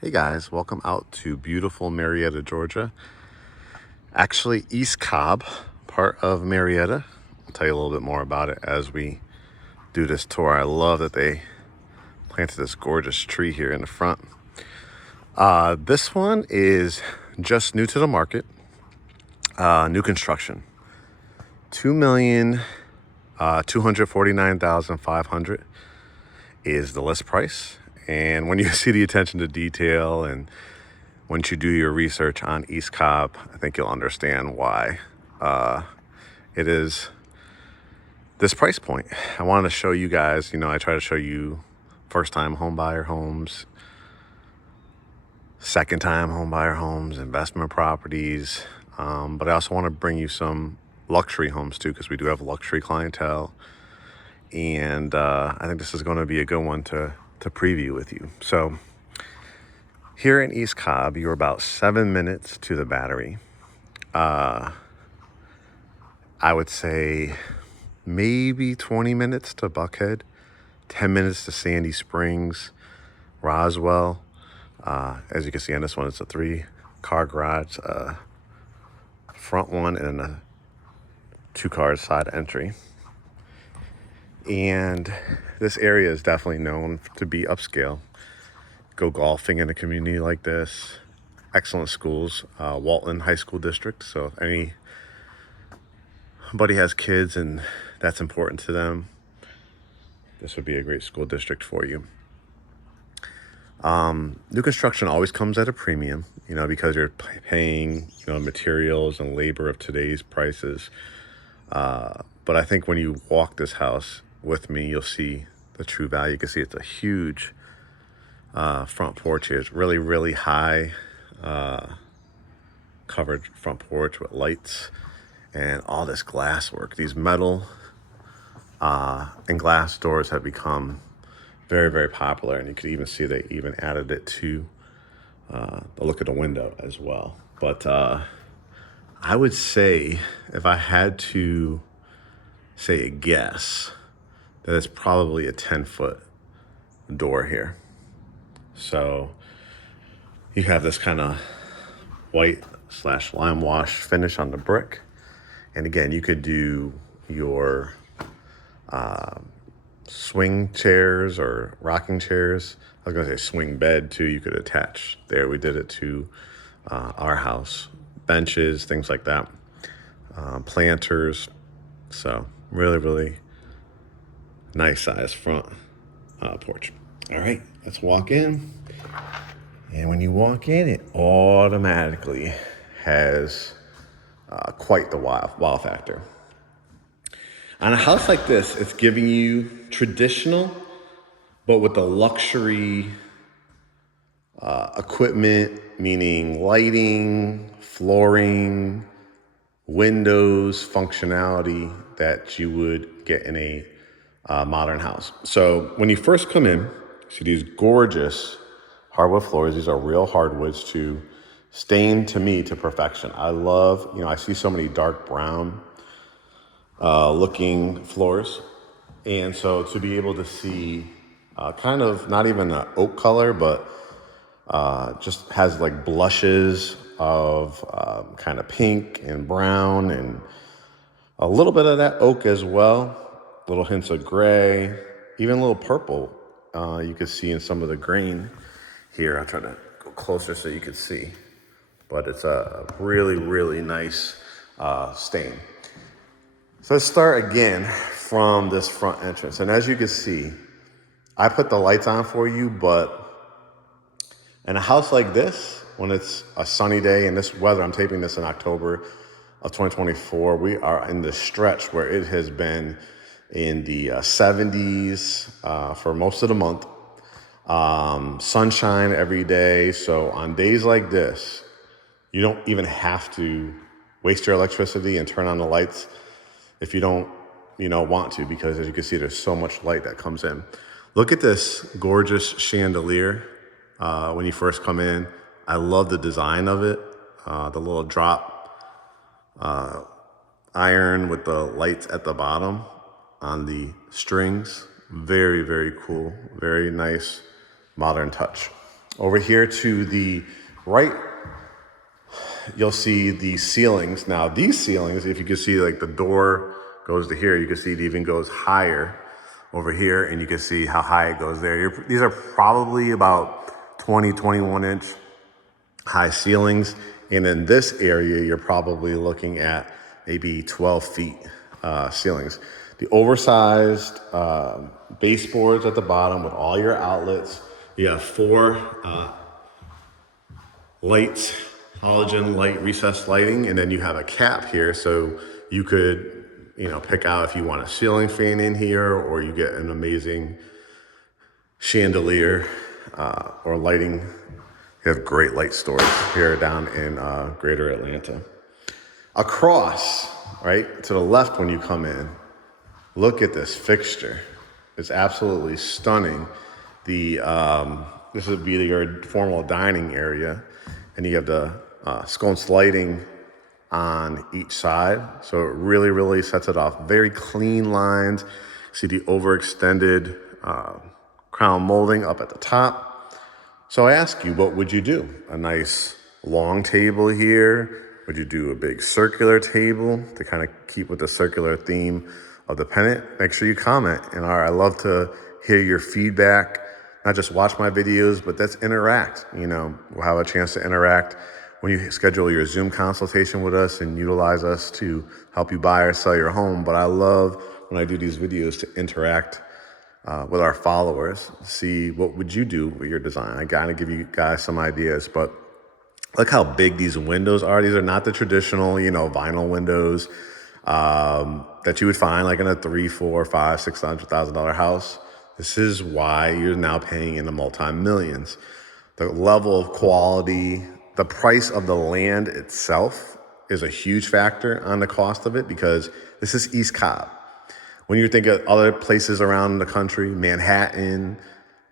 Hey guys, welcome out to beautiful Marietta, Georgia. Actually, East Cobb, part of Marietta. I'll tell you a little bit more about it as we do this tour. I love that they planted this gorgeous tree here in the front. This one is just new to the market, new construction. 2,249,500 is the list price. And when you see the attention to detail and once you do your research on East Cobb, I think you'll understand why it is this price point. I wanted to show you guys, I try to show you first-time home buyer homes, second-time home buyer homes, investment properties, but I also want to bring you some luxury homes too, because we do have luxury clientele, and I think this is going to be a good one to preview with you. So here in East Cobb, you're about 7 minutes to the Battery. I would say maybe 20 minutes to Buckhead, 10 minutes to Sandy Springs, Roswell. As you can see on this one, it's a 3-car garage, front one and a 2-car side entry. And this area is definitely known to be upscale. Go golfing in a community like this. Excellent schools, Walton High School District. So if anybody has kids and that's important to them, this would be a great school district for you. New construction always comes at a premium, because you're paying, materials and labor of today's prices. But I think when you walk this house with me, you'll see the true value. You can see it's a huge front porch here. It's really, really high covered front porch with lights and all this glass work. These metal and glass doors have become very, very popular, and you could even see they even added it to the look of the window as well. But I would say, if I had to say a guess, that it's probably a 10-foot door here. So you have this kind of white/lime wash finish on the brick. And again, you could do your swing chairs or rocking chairs. I was going to say swing bed too. You could attach there. We did it to our house. Benches, things like that. Planters. So really, really nice size front porch. All right, let's walk in. And when you walk in, it automatically has quite the wow factor. On a house like this, it's giving you traditional, but with the luxury equipment, meaning lighting, flooring, windows, functionality that you would get in a modern house. So when you first come in, you see these gorgeous hardwood floors. These are real hardwoods too, stained to me to perfection. I love, I see so many dark brown looking floors. And so to be able to see kind of not even an oak color, but just has like blushes of kind of pink and brown and a little bit of that oak as well, little hints of gray, even a little purple. You can see in some of the green here. I'll try to go closer so you can see, but it's a really, really nice stain. So let's start again from this front entrance. And as you can see, I put the lights on for you, but in a house like this, when it's a sunny day in this weather, I'm taping this in October of 2024, we are in the stretch where it has been in the 70s for most of the month. Sunshine every day. So on days like this, you don't even have to waste your electricity and turn on the lights if you don't, want to, because as you can see, there's so much light that comes in. Look at this gorgeous chandelier when you first come in. I love the design of it. The little drop iron with the lights at the bottom on the strings. Very, very cool. Very nice modern touch. Over here to the right, you'll see the ceilings. Now these ceilings, if you can see like the door goes to here, you can see it even goes higher over here, and you can see how high it goes there. These are probably about 20, 21 inch high ceilings. And in this area, you're probably looking at maybe 12 feet ceilings. The oversized baseboards at the bottom with all your outlets. You have 4 lights, halogen light, recessed lighting, and then you have a cap here, so you could, pick out if you want a ceiling fan in here, or you get an amazing chandelier or lighting. You have great light stores here down in Greater Atlanta. Across, right to the left when you come in, look at this fixture. It's absolutely stunning. This would be your formal dining area, and you have the sconce lighting on each side. So it really, really sets it off. Very clean lines. See the overextended crown molding up at the top. So I ask you, what would you do? A nice long table here? Would you do a big circular table to kind of keep with the circular theme of the pennant? Make sure you comment. And I love to hear your feedback. Not just watch my videos, but let's interact. We'll have a chance to interact when you schedule your Zoom consultation with us and utilize us to help you buy or sell your home. But I love when I do these videos to interact with our followers, see what would you do with your design. I gotta give you guys some ideas, but look how big these windows are. These are not the traditional, vinyl windows that you would find like in a $300,000, $400,000, $500,000, $600,000 house. This is why you're now paying in the multi-millions. The level of quality, the price of the land itself is a huge factor on the cost of it, because this is East Cobb. When you think of other places around the country, Manhattan,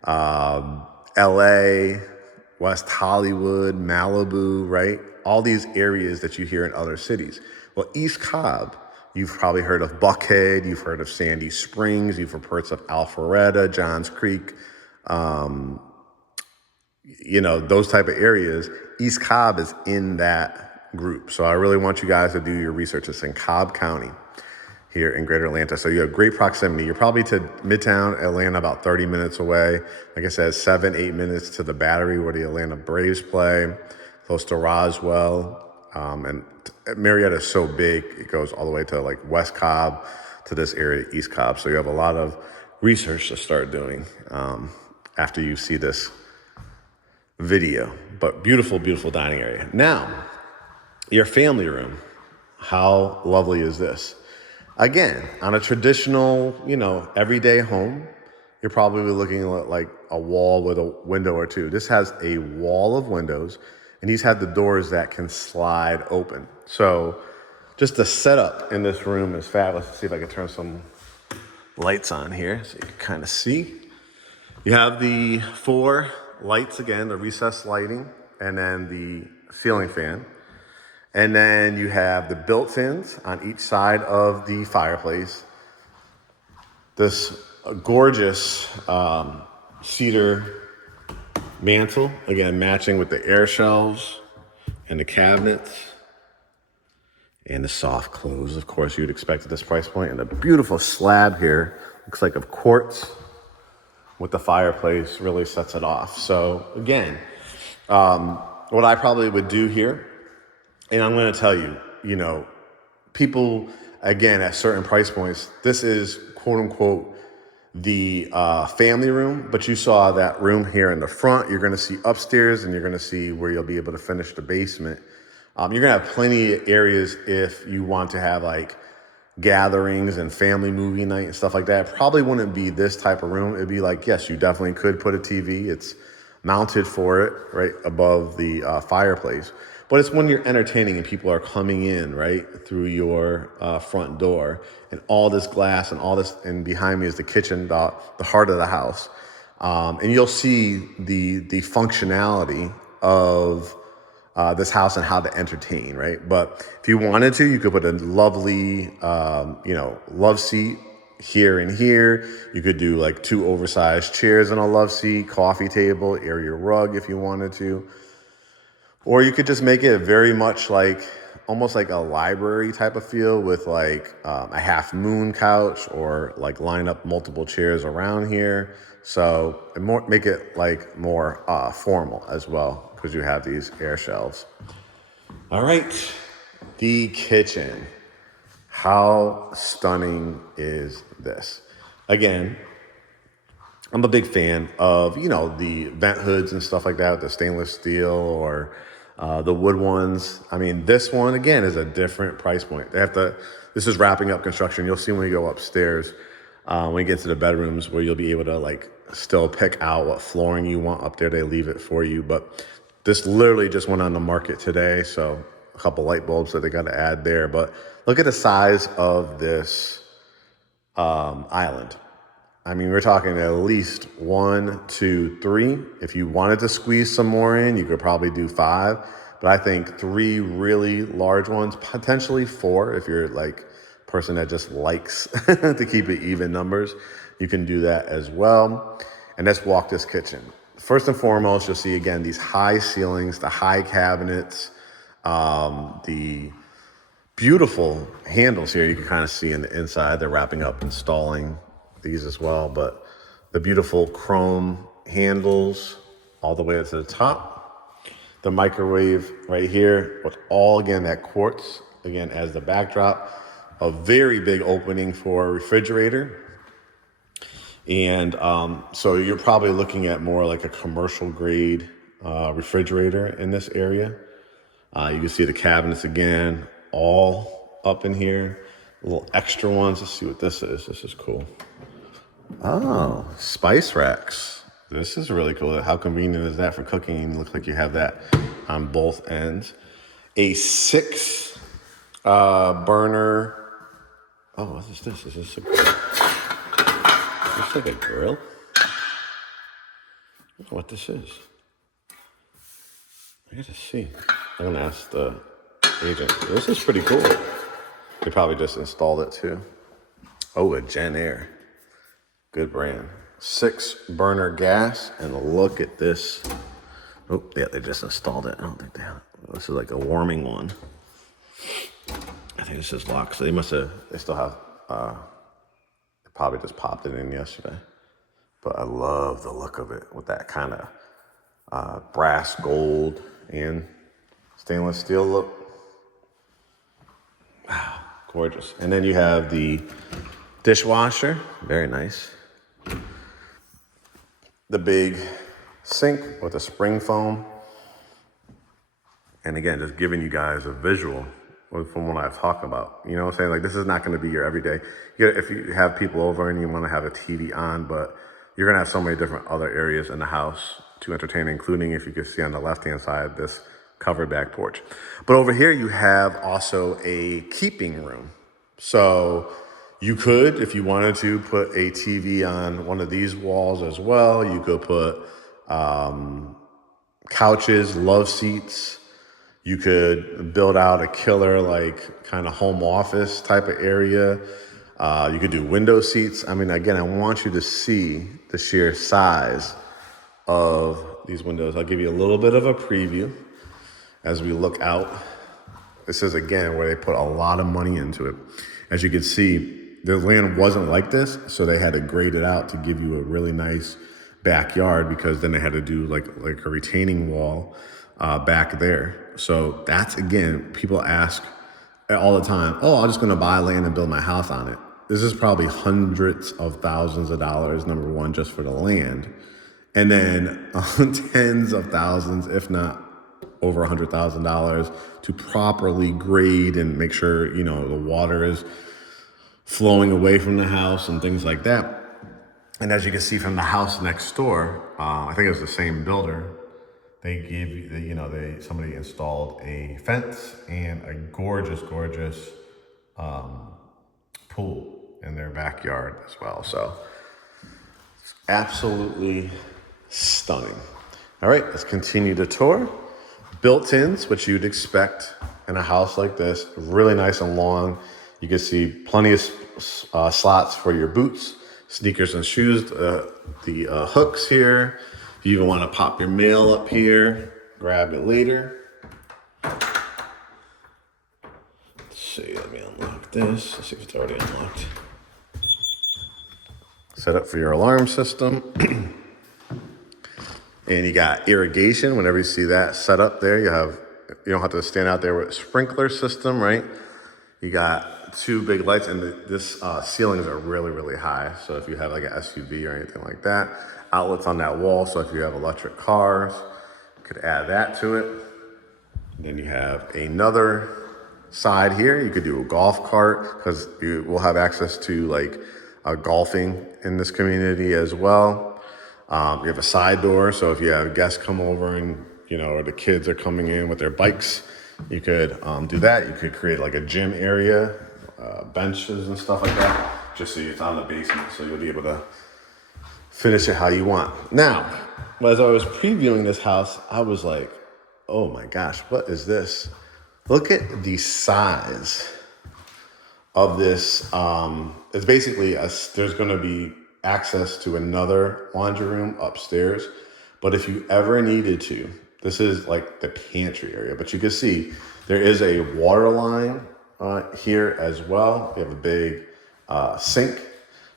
LA, West Hollywood, Malibu, right? All these areas that you hear in other cities. Well, East Cobb, you've probably heard of Buckhead, you've heard of Sandy Springs, you've heard parts of Alpharetta, Johns Creek, those type of areas. East Cobb is in that group. So I really want you guys to do your research. It's in Cobb County here in Greater Atlanta. So you have great proximity. You're probably to Midtown Atlanta, about 30 minutes away. Like I said, 7-8 minutes to the Battery where the Atlanta Braves play, close to Roswell. And Marietta is so big, it goes all the way to like West Cobb to this area, East Cobb. So you have a lot of research to start doing after you see this video. But beautiful, beautiful dining area. Now, your family room. How lovely is this? Again, on a traditional, everyday home, you're probably looking at like a wall with a window or two. This has a wall of windows, and these have the doors that can slide open. So just the setup in this room is fabulous. Let's see if I can turn some lights on here so you can kind of see. You have the 4 lights again, the recessed lighting, and then the ceiling fan. And then you have the built-ins on each side of the fireplace. This gorgeous cedar mantle, again, matching with the air shelves and the cabinets and the soft clothes, of course, you'd expect at this price point. And a beautiful slab here, looks like of quartz with the fireplace, really sets it off. So again, what I probably would do here, and I'm going to tell you, people, again, at certain price points, this is quote unquote the family room, but you saw that room here in the front. You're going to see upstairs, and you're going to see where you'll be able to finish the basement. You're going to have plenty of areas if you want to have like gatherings and family movie night and stuff like that. It probably wouldn't be this type of room. It'd be like, yes, you definitely could put a TV. It's mounted for it right above the fireplace. But it's when you're entertaining and people are coming in, right, through your front door, and all this glass and all this, and behind me is the kitchen, the heart of the house. And you'll see the functionality of this house and how to entertain, right? But if you wanted to, you could put a lovely, love seat here and here. You could do like 2 oversized chairs and a love seat, coffee table, area rug if you wanted to. Or you could just make it very much like, almost like a library type of feel with like a half moon couch, or like line up multiple chairs around here. So make it like more formal as well, because you have these air shelves. All right, the kitchen. How stunning is this? Again, I'm a big fan of, you know, the vent hoods and stuff like that, the stainless steel or the wood ones. I mean, this one, again, is a different price point. This is wrapping up construction. You'll see when we go upstairs, when you get to the bedrooms, where you'll be able to like still pick out what flooring you want up there. They leave it for you. But this literally just went on the market today. So a couple light bulbs that they got to add there. But look at the size of this island. I mean, we're talking at least 1, 2, 3. If you wanted to squeeze some more in, you could probably do 5. But I think 3 really large ones, potentially 4 if you're like a person that just likes to keep it even numbers. You can do that as well. And let's walk this kitchen. First and foremost, you'll see again these high ceilings, the high cabinets, the beautiful handles here. You can kind of see in the inside. They're wrapping up installing these as well, but the beautiful chrome handles all the way to the top. The microwave right here with all, again, that quartz, again, as the backdrop. A very big opening for a refrigerator. And so you're probably looking at more like a commercial grade refrigerator in this area. You can see the cabinets again, all up in here. Little extra ones. Let's see what this is. This is cool. Oh, spice racks. This is really cool. How convenient is that for cooking? Looks like you have that on both ends. A 6 burner. Oh, what is this? Is this a grill? Is this like a grill? I don't know what this is. I gotta see. I'm gonna ask the agent. This is pretty cool. They probably just installed it too. Oh, a Gen Air. Good brand. 6 burner gas, and look at this. Oh, yeah, they just installed it. I don't think they have. This is like a warming one. I think this is locked. So they still have, they probably just popped it in yesterday. But I love the look of it with that kind of brass, gold, and stainless steel look. Wow, gorgeous. And then you have the dishwasher, very nice. The big sink with a spring foam. And again, just giving you guys a visual from what I've talked about. You know what I'm saying? Like, this is not going to be your everyday. If you have people over and you want to have a TV on, but you're going to have so many different other areas in the house to entertain, including, if you can see on the left-hand side, this covered back porch. But over here, you have also a keeping room. So you could, if you wanted to, put a TV on one of these walls as well. You could put couches, love seats. You could build out a killer, like, kind of home office type of area. You could do window seats. I mean, again, I want you to see the sheer size of these windows. I'll give you a little bit of a preview as we look out. This is, again, where they put a lot of money into it. As you can see, the land wasn't like this, so they had to grade it out to give you a really nice backyard, because then they had to do like a retaining wall back there. So that's, again, people ask all the time, oh, I'm just going to buy land and build my house on it. This is probably hundreds of thousands of dollars, number one, just for the land. And then tens of thousands, if not over $100,000, to properly grade and make sure, you know, the water is flowing away from the house and things like that. And as you can see from the house next door, I think it was the same builder. They gave you, somebody installed a fence and a gorgeous pool in their backyard as well. So it's absolutely stunning. All right, let's continue the tour. Built-ins, which you'd expect in a house like this, really nice and long. You can see plenty of slots for your boots, sneakers and shoes, the hooks here. If you even want to pop your mail up here, grab it later. Let's see, let me unlock this. Let's see if it's already unlocked. Set up for your alarm system. And you got irrigation. Whenever you see that set up there, you don't have to stand out there with a sprinkler system, right? You got two big lights, and this ceilings are really, really high. So if you have like an SUV or anything like that, outlets on that wall. So if you have electric cars, you could add that to it. Then you have another side here. You could do a golf cart because you will have access to like golfing in this community as well. You have a side door, so if you have guests come over and, or the kids are coming in with their bikes, you could do that. You could create like a gym area, benches and stuff like that, just so it's on the basement, so you'll be able to finish it how you want. Now, as I was previewing this house, I was like, oh my gosh, what is this? Look at the size of this. It's basically, there's gonna be access to another laundry room upstairs. But if you ever needed to, this is like the pantry area, but you can see there is a water line here as well. You have a big sink.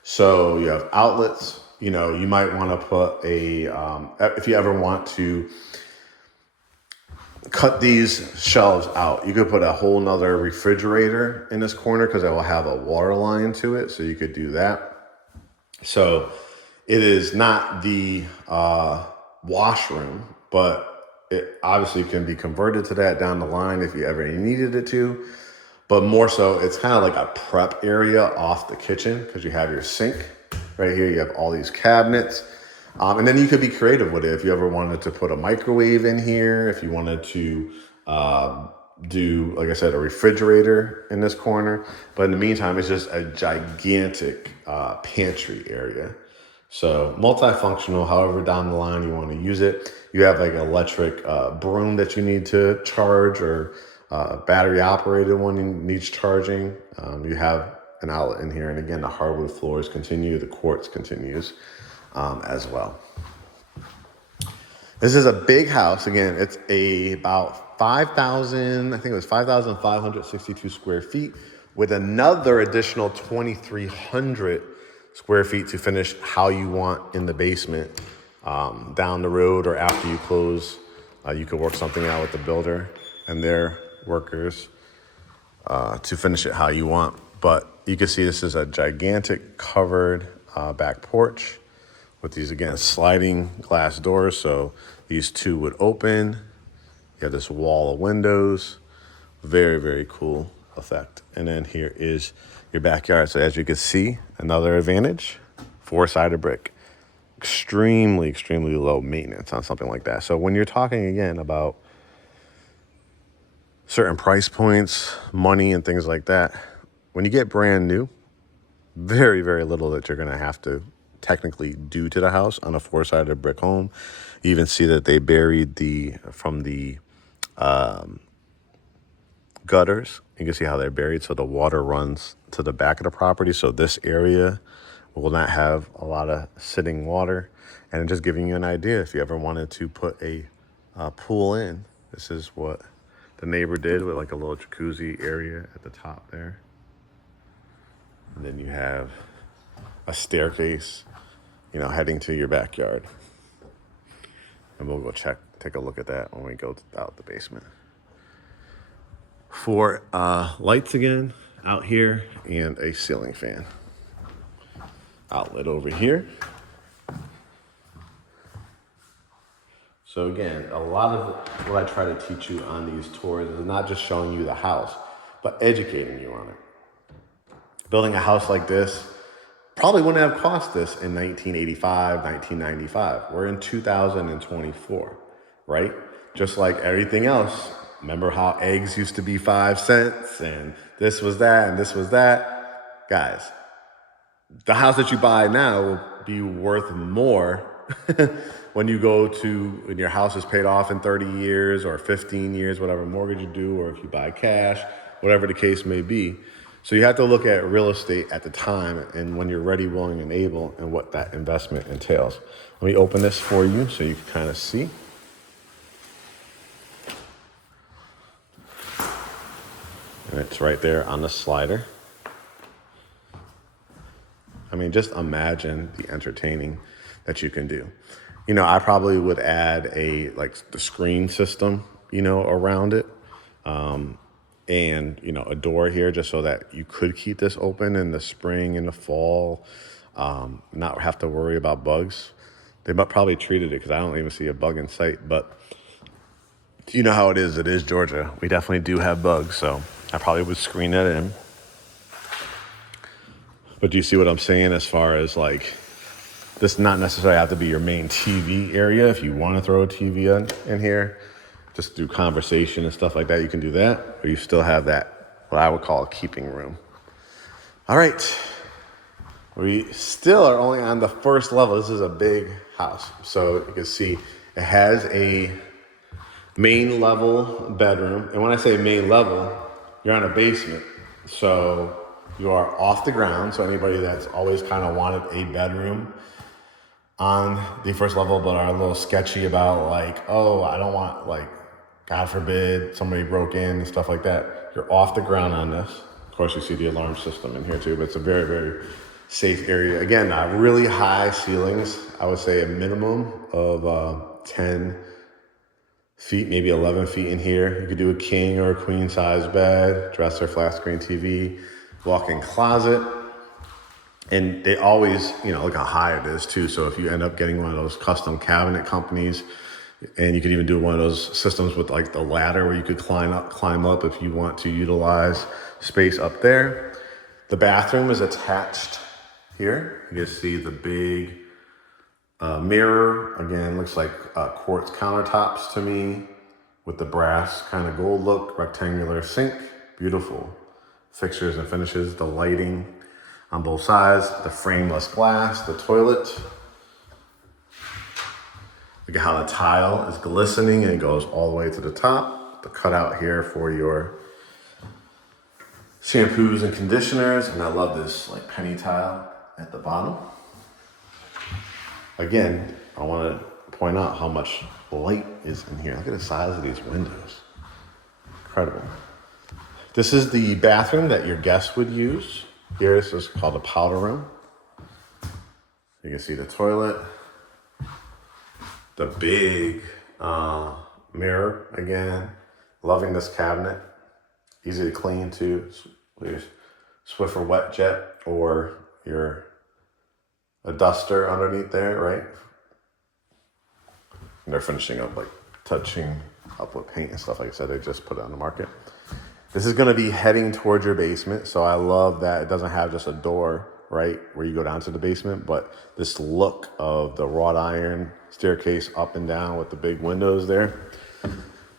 So you have outlets. You might want to put if you ever want to cut these shelves out, you could put a whole nother refrigerator in this corner because it will have a water line to it. So you could do that. So it is not the washroom, but it obviously can be converted to that down the line if you ever needed it to. But more so, it's kind of like a prep area off the kitchen because you have your sink right here. You have all these cabinets. And then you could be creative with it. If you ever wanted to put a microwave in here, if you wanted to do, like I said, a refrigerator in this corner. But in the meantime, it's just a gigantic pantry area. So multifunctional, however down the line you want to use it. You have like an electric broom that you need to charge, or battery operated one needs charging. You have an outlet in here. And again, the hardwood floors continue, the quartz continues as well. This is a big house. Again, it's about 5,562 square feet with another additional 2,300 square feet to finish how you want in the basement. Down the road or after you close, you could work something out with the builder and their workers to finish it how you want. But you can see this is a gigantic covered back porch with these, again, sliding glass doors. So these two would open. You have this wall of windows. Very, very cool effect. And then here is your backyard. So as you can see, another advantage, 4-sided brick. Extremely, extremely low maintenance on something like that. So when you're talking, again, about certain price points, money, and things like that, when you get brand new, very, very little that you're going to have to technically do to the house on a 4-sided brick home. You even see that they buried from the gutters. You can see how they're buried, so the water runs to the back of the property. So this area will not have a lot of sitting water. And just giving you an idea, if you ever wanted to put a pool in, this is what the neighbor did with like a little jacuzzi area at the top there. And then you have a staircase, heading to your backyard. And we'll go take a look at that when we go out the basement. For lights again, out here, and a ceiling fan. Outlet over here. So again, a lot of what I try to teach you on these tours is not just showing you the house, but educating you on it. Building a house like this probably wouldn't have cost this in 1985, 1995. We're in 2024, right? Just like everything else. Remember how eggs used to be 5 cents and this was that and this was that? Guys, the house that you buy now will be worth more when you when your house is paid off in 30 years or 15 years, whatever mortgage you do, or if you buy cash, whatever the case may be. So you have to look at real estate at the time and when you're ready, willing, and able, and what that investment entails. Let me open this for you so you can kind of see. And it's right there on the slider. I mean, just imagine the entertaining that you can do. You know, I probably would add the screen system, around it. And, a door here just so that you could keep this open in the spring and the fall, not have to worry about bugs. They probably treated it because I don't even see a bug in sight, but you know how it is. It is Georgia. We definitely do have bugs, so I probably would screen that in. But do you see what I'm saying as far as this not necessarily have to be your main TV area. If you want to throw a TV in here, just do conversation and stuff like that, you can do that. Or you still have that, what I would call a keeping room. All right. We still are only on the first level. This is a big house. So you can see it has a main level bedroom. And when I say main level, you're on a basement. So you are off the ground. So anybody that's always kind of wanted a bedroom on the first level, but are a little sketchy about I don't want God forbid somebody broke in and stuff like that. You're off the ground on this. Of course, you see the alarm system in here too, but it's a very, very safe area. Again, really high ceilings. I would say a minimum of 10 feet, maybe 11 feet in here. You could do a king or a queen size bed, dresser, flat screen TV, walk-in closet. And they always, look how high it is too. So if you end up getting one of those custom cabinet companies, and you could even do one of those systems with the ladder where you could climb up if you want to utilize space up there. The bathroom is attached here. You can see the big mirror. Again, looks like quartz countertops to me with the brass kind of gold look, rectangular sink, beautiful fixtures and finishes, the lighting on both sides, the frameless glass, the toilet. Look at how the tile is glistening and it goes all the way to the top. The cutout here for your shampoos and conditioners. And I love this penny tile at the bottom. Again, I want to point out how much light is in here. Look at the size of these windows. Incredible. This is the bathroom that your guests would use. Here, this is called the powder room. You can see the toilet, the big mirror again. Loving this cabinet. Easy to clean too. Your Swiffer wet jet or a duster underneath there, right? And they're finishing up touching up with paint and stuff. Like I said, they just put it on the market. This is going to be heading towards your basement. So I love that it doesn't have just a door, right, where you go down to the basement, but this look of the wrought iron staircase up and down with the big windows there.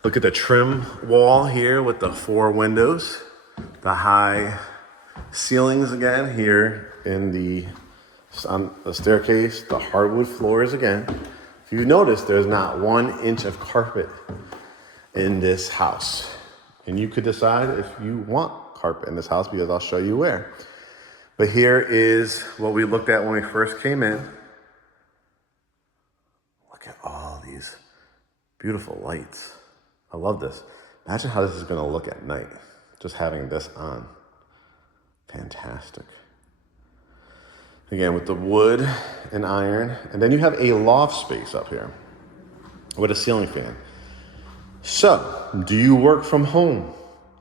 Look at the trim wall here with the 4 windows, the high ceilings again here on the staircase, the hardwood floors again. If you notice, there's not 1 inch of carpet in this house. And you could decide if you want carpet in this house because I'll show you where. But here is what we looked at when we first came in. Look at all these beautiful lights. I love this. Imagine how this is going to look at night, just having this on. Fantastic. Again, with the wood and iron. And then you have a loft space up here with a ceiling fan. So, do you work from home?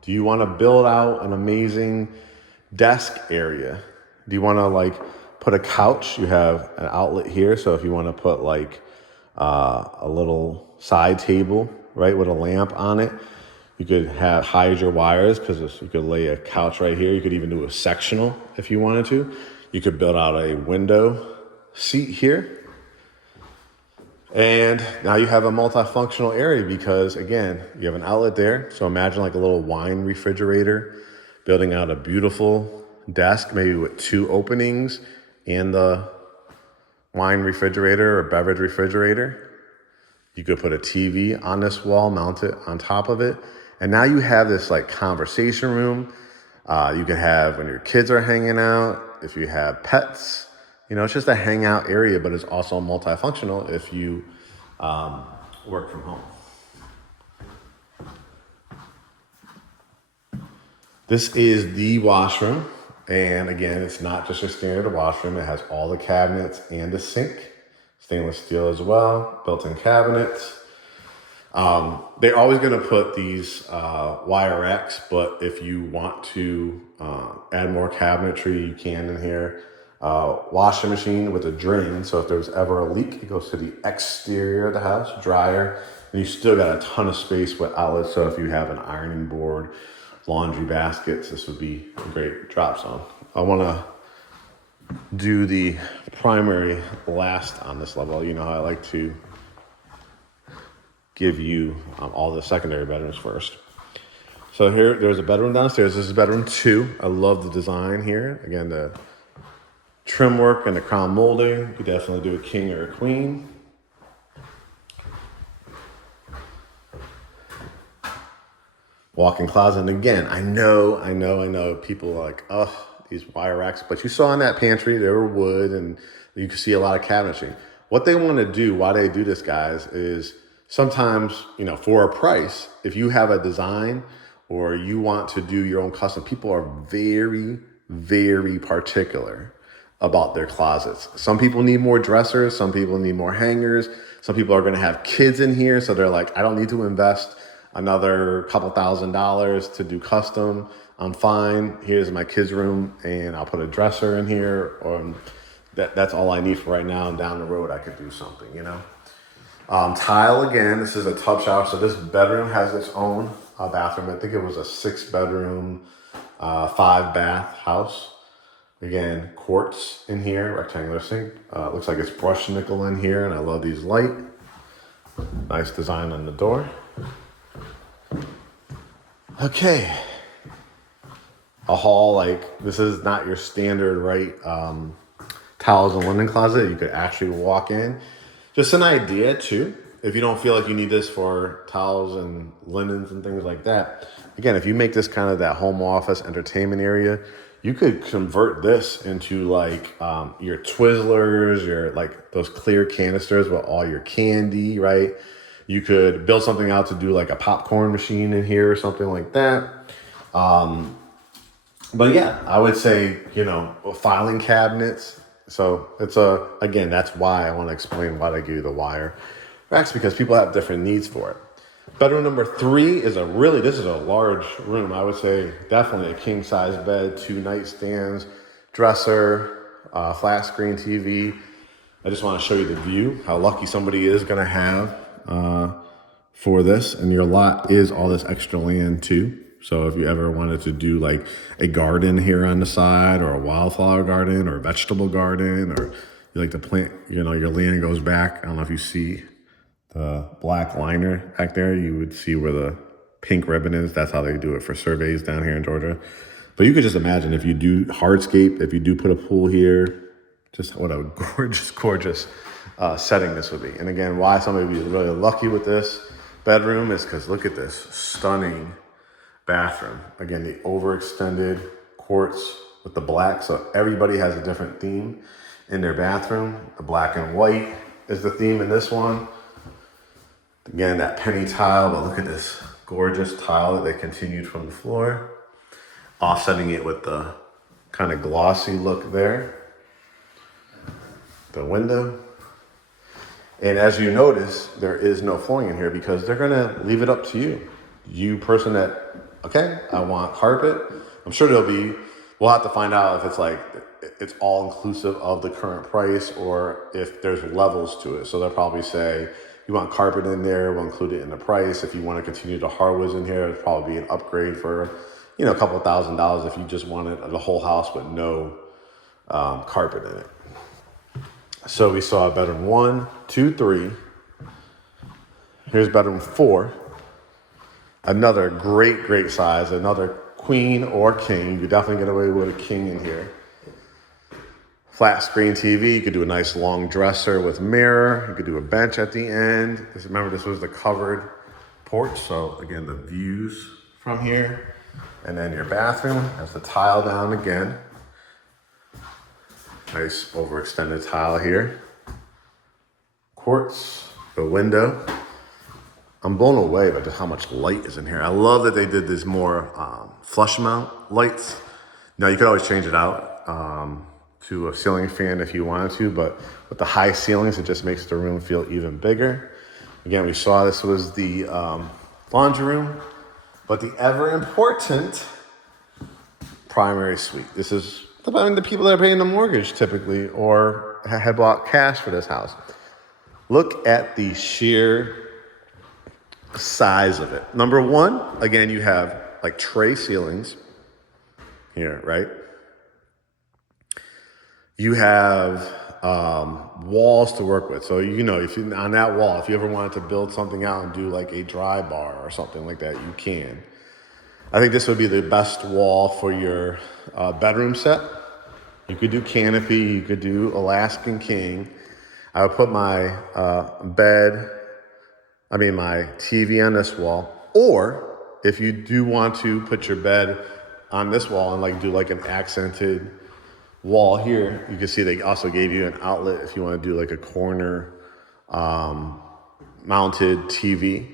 Do you want to build out an amazing desk area? Do you want to put a couch? You have an outlet here. So if you want to put a little side table, right, with a lamp on it, you could hide your wires because you could lay a couch right here. You could even do a sectional if you wanted to. You could build out a window seat here. And now you have a multifunctional area because, again, you have an outlet there. So imagine a little wine refrigerator, building out a beautiful desk, maybe with 2 openings and the wine refrigerator or beverage refrigerator. You could put a TV on this wall, mount it on top of it. And now you have this conversation room, You can have when your kids are hanging out, if you have pets, you know, it's just a hangout area, but it's also multifunctional if you work from home. This is the washroom. And again, it's not just your standard washroom. It has all the cabinets and the sink, stainless steel as well, built-in cabinets. They're always going to put these wire racks, but if you want to add more cabinetry, you can in here. Washing machine with a drain, so if there's ever a leak, it goes to the exterior of the house. Dryer, and you still got a ton of space with outlets, so if you have an ironing board, laundry baskets, this would be a great drop zone. I want to do the primary last on this level. You know how I like to give you all the secondary bedrooms first. So here, there's a bedroom downstairs. This is bedroom 2. I love the design here. Again, the trim work and the crown molding. You definitely do a king or a queen. Walk-in closet. And again, I know people are like, oh, these wire racks. But you saw in that pantry, there were wood and you can see a lot of cabinetry. What they want to do, why they do this, guys, is sometimes, you know, for a price, if you have a design or you want to do your own custom, people are very, very particular about their closets. Some people need more dressers. Some people need more hangers. Some people are going to have kids in here. So they're like, I don't need to invest another couple $1,000s to do custom. I'm fine. Here's my kids' room and I'll put a dresser in here, or that's all I need for right now. And down the road, I could do something, you know? Tile again, this is a tub shower. So this bedroom has its own bathroom. I think it was a 6-bedroom, 5-bath house. Again, quartz in here, rectangular sink. Looks like it's brushed nickel in here, and I love these light. Nice design on the door. Okay. A hall, like this is not your standard, right? Towels and linen closet. You could actually walk in. Just an idea too, if you don't feel like you need this for towels and linens and things like that. Again, if you make this kind of that home office entertainment area, you could convert this into like your Twizzlers, your like those clear canisters with all your candy, right? You could build something out to do like a popcorn machine in here or something like that. But yeah, I would say, you know, filing cabinets. So it's again, that's why I want to explain why they give you the wire racks, because people have different needs for it. Bedroom number 3 is this is a large room. I would say definitely a king size bed, 2 nightstands, dresser, flat screen TV. I just want to show you the view, how lucky somebody is going to have for this. And your lot is all this extra land too. So if you ever wanted to do like a garden here on the side, or a wildflower garden, or a vegetable garden, or you like to plant, you know, your land goes back. I don't know if you see the black liner back there. You would see where the pink ribbon is. That's how they do it for surveys down here in Georgia. But you could just imagine if you do hardscape, if you do put a pool here, just what a gorgeous setting this would be. And again, why somebody would be really lucky with this bedroom is because look at this stunning bathroom. Again, the overextended quartz with the black. So everybody has a different theme in their bathroom. The black and white is the theme in this one. Again, that penny tile, but look at this gorgeous tile that they continued from the floor, offsetting it with the kind of glossy look there. The window. And as you notice, there is no flooring in here because they're gonna leave it up to you. You person that, okay, I want carpet. I'm sure we'll have to find out if it's like, it's all inclusive of the current price or if there's levels to it. So they'll probably say, you want carpet in there, we'll include it in the price. If you want to continue to hardwoods in here, it'll probably be an upgrade for, you know, a couple $1,000 if you just wanted the whole house with no carpet in it. So we saw bedroom 1, 2, 3. Here's bedroom 4. Another great size, another queen or king. You could definitely get away with a king in here. Flat screen TV, you could do a nice long dresser with mirror. You could do a bench at the end. Remember, this was the covered porch. So again, the views from here. And then your bathroom has the tile down again. Nice overextended tile here. Quartz, the window. I'm blown away by just how much light is in here. I love that they did these more flush mount lights. Now you could always change it out to a ceiling fan if you wanted to, but with the high ceilings, it just makes the room feel even bigger. Again, we saw this was the laundry room, but the ever important primary suite. This is the people that are paying the mortgage typically or had bought cash for this house. Look at the sheer size of it. Number one, again, you have like tray ceilings here, right? You have walls to work with. So, you know, if you on that wall, if you ever wanted to build something out and do like a dry bar or something like that, you can. I think this would be the best wall for your bedroom set. You could do canopy, you could do Alaskan king. I would put my my TV on this wall. Or if you do want to put your bed on this wall and like do like an accented wall here, you can see they also gave you an outlet if you want to do like a corner mounted TV.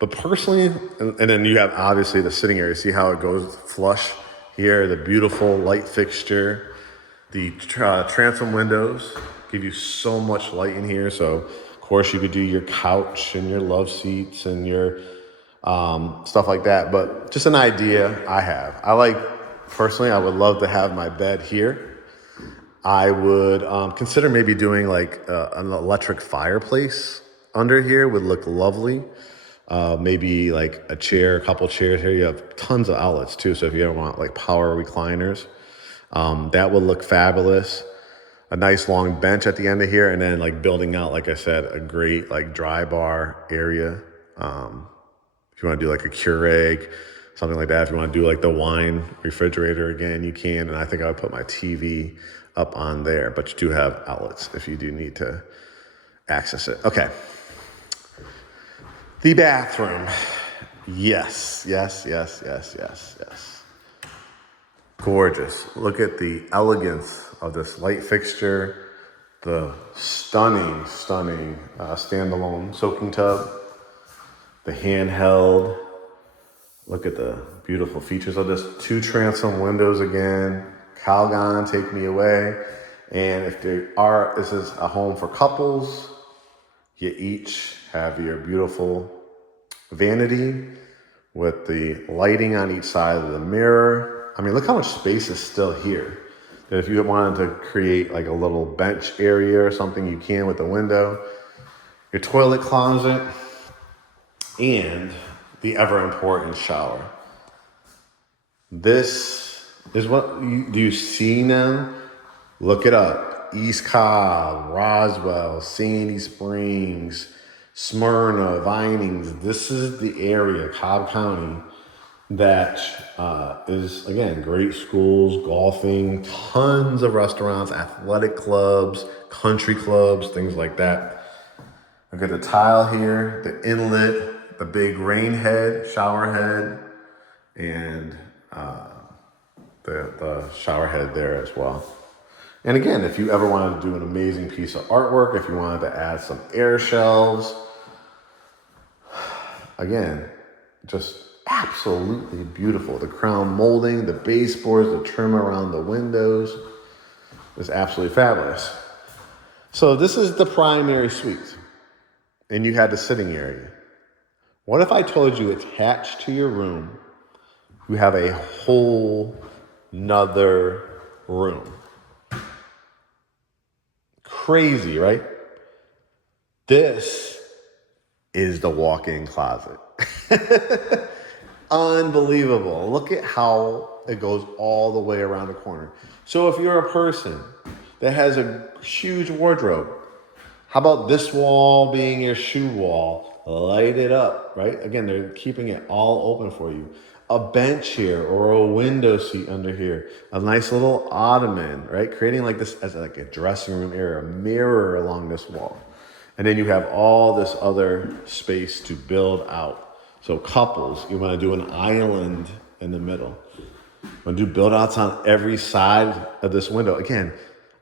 But personally, and then you have obviously the sitting area. See how it goes flush here, the beautiful light fixture, the transom windows give you so much light in here. So of course you could do your couch and your love seats and your stuff like that. But just an idea I have. Personally, I would love to have my bed here. I would consider maybe doing like an electric fireplace under here would look lovely. Maybe like a chair, a couple chairs here. You have tons of outlets too. So if you ever want like power recliners, that would look fabulous. A nice long bench at the end of here, and then like building out, like I said, a great like dry bar area. If you want to do like a Keurig, something like that. If you want to do like the wine refrigerator again, you can. And I think I would put my TV up on there, but you do have outlets if you do need to access it. Okay. The bathroom. Yes. Gorgeous. Look at the elegance of this light fixture, the stunning standalone soaking tub, the handheld. Look at the beautiful features of this. 2 transom windows again. Calgon, take me away. And if this is a home for couples, you each have your beautiful vanity with the lighting on each side of the mirror. I mean, look how much space is still here. That if you wanted to create like a little bench area or something, you can with the window. Your toilet closet and the ever important shower. This is what do you see now? Look it up. East Cobb, Roswell, Sandy Springs, Smyrna, Vinings. This is the area, Cobb County, that is, again, great schools, golfing, tons of restaurants, athletic clubs, country clubs, things like that. Look at the tile here, the inlet, the big rain head, shower head, and the shower head there as well. And again, if you ever wanted to do an amazing piece of artwork, if you wanted to add some air shelves, again, just absolutely beautiful. The crown molding, the baseboards, the trim around the windows is absolutely fabulous. So this is the primary suite, and you had the sitting area. What if I told you attached to your room, you have a whole nother room? Crazy, right? This is the walk-in closet. Unbelievable. Look at how it goes all the way around the corner. So if you're a person that has a huge wardrobe, how about this wall being your shoe wall? Light it up, right? Again, they're keeping it all open for you. A bench here or a window seat under here. A nice little ottoman, right? Creating like this as like a dressing room area, a mirror along this wall. And then you have all this other space to build out. So couples, you want to do an island in the middle. I'm gonna do build outs on every side of this window. Again,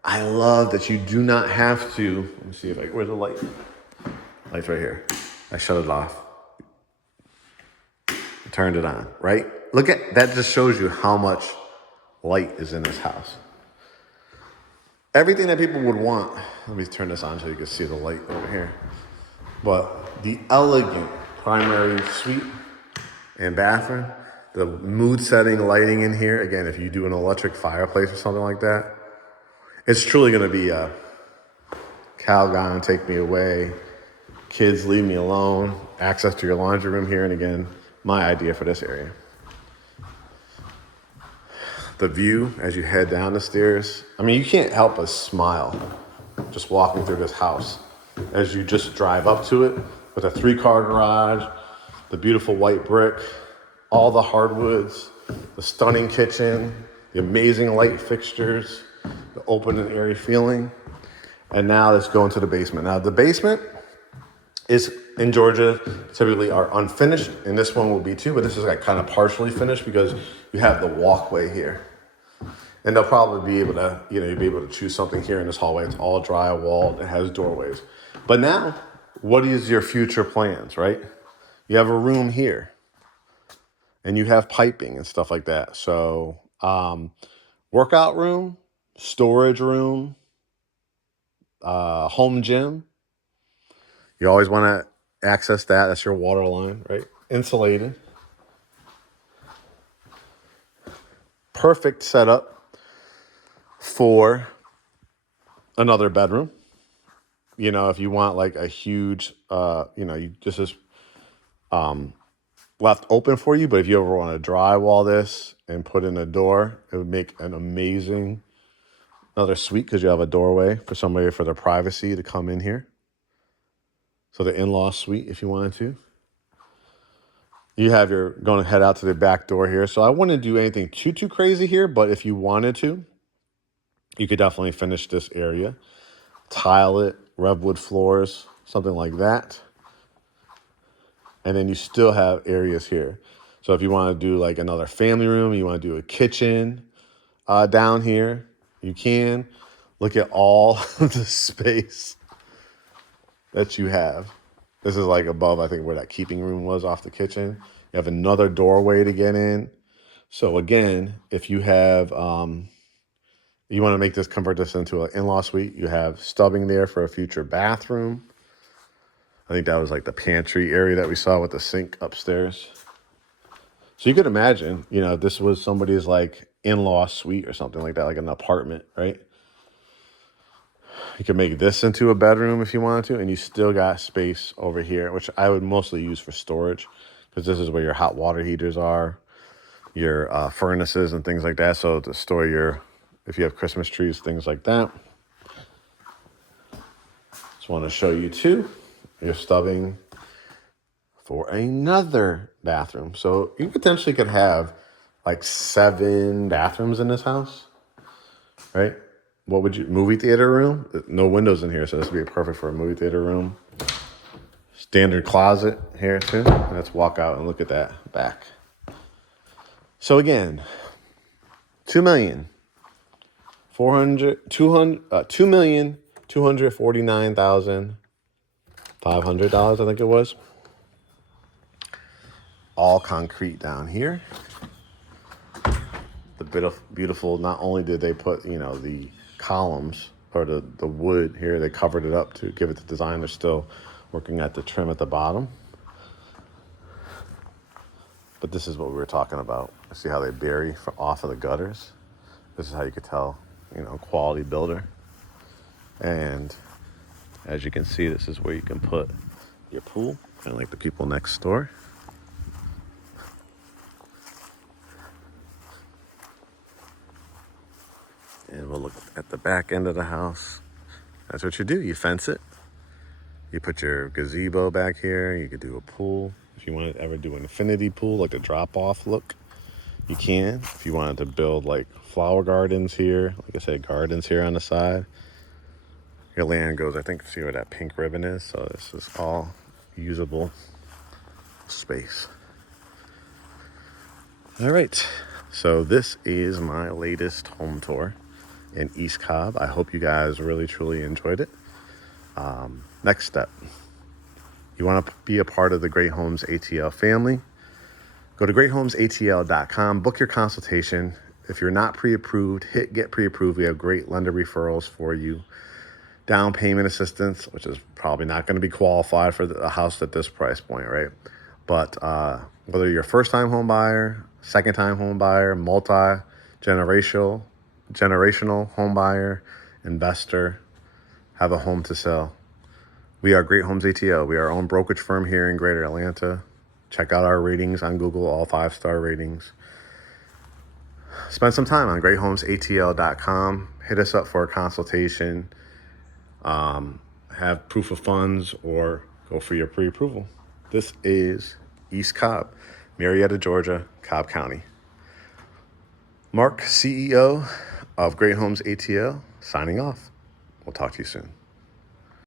I love that you do not have to, let me see if where's the light? Light's right here. I shut it off. Turned it on, right? Look at, that just shows you how much light is in this house. Everything that people would want, let me turn this on so you can see the light over here. But the elegant primary suite and bathroom, the mood setting lighting in here. Again, if you do an electric fireplace or something like that, it's truly gonna be a Calgon, take me away, kids leave me alone, access to your laundry room here, and again, my idea for this area. The view as you head down the stairs, I mean, you can't help but smile just walking through this house as you just drive up to it with a 3-car garage, the beautiful white brick, all the hardwoods, the stunning kitchen, the amazing light fixtures, the open and airy feeling. And now let's go into the basement. Now the basement is, in Georgia, typically are unfinished, and this one will be too, but this is like kind of partially finished because you have the walkway here. And they'll probably be able to, you'll be able to choose something here in this hallway. It's all drywalled, it has doorways. But now, what is your future plans, right? You have a room here, and you have piping and stuff like that. So, workout room, storage room, home gym. You always want to access that. That's your water line, right? Insulated. Perfect setup for another bedroom. If you want like a huge, this is left open for you, but if you ever want to drywall this and put in a door, it would make an amazing another suite because you have a doorway for somebody for their privacy to come in here. So the in-law suite, if you wanted to. You're going to head out to the back door here. So I wouldn't do anything too crazy here, but if you wanted to, you could definitely finish this area. Tile it, redwood floors, something like that. And then you still have areas here. So if you want to do like another family room, you want to do a kitchen down here, you can. Look at all the space that you have. This is like above, I think, where that keeping room was off the kitchen. You have another doorway to get in. So again, if you have, you want to convert this into an in-law suite, you have stubbing there for a future bathroom. I think that was like the pantry area that we saw with the sink upstairs. So you could imagine, if this was somebody's like in-law suite or something like that, like an apartment, right? You could make this into a bedroom if you wanted to, and you still got space over here, which I would mostly use for storage because this is where your hot water heaters are, your furnaces and things like that. So to store if you have Christmas trees, things like that. Just want to show you too, your stubbing for another bathroom. So you potentially could have like 7 bathrooms in this house, right? What would you, movie theater room? No windows in here, so this would be perfect for a movie theater room. Standard closet here too. Let's walk out and look at that back. So again, $2,249,500, I think it was. All concrete down here. The beautiful, not only did they put, the columns or the wood here, they covered it up to give it the design. They're still working at the trim at the bottom. But this is what we were talking about. See how they bury off of the gutters? This is how you could tell, quality builder. And as you can see, this is where you can put your pool, kind of like the people next door. And we'll look at the back end of the house. That's what you do. You fence it. You put your gazebo back here. You could do a pool. If you want to ever do an infinity pool, like the drop-off look, you can. If you wanted to build like flower gardens here, like I said, gardens here on the side. Your land goes, I think, see where that pink ribbon is. So this is all usable space. All right, so this is my latest home tour in East Cobb. I hope you guys really, truly enjoyed it. Next step, you want to be a part of the Great Homes ATL family. Go to GreatHomesATL.com, book your consultation. If you're not pre-approved, hit get pre-approved. We have great lender referrals for you. Down payment assistance, which is probably not going to be qualified for a house at this price point, right? But whether you're a first-time home buyer, second-time home buyer, generational home buyer, investor, have a home to sell, we are Great Homes ATL. We are our own brokerage firm here in Greater Atlanta. Check out our ratings on Google, all 5-star ratings. Spend some time on GreatHomesATL.com. Hit us up for a consultation. Have proof of funds or go for your pre-approval. This is East Cobb, Marietta, Georgia, Cobb County. Mark, CEO of Great Homes ATL, signing off. We'll talk to you soon.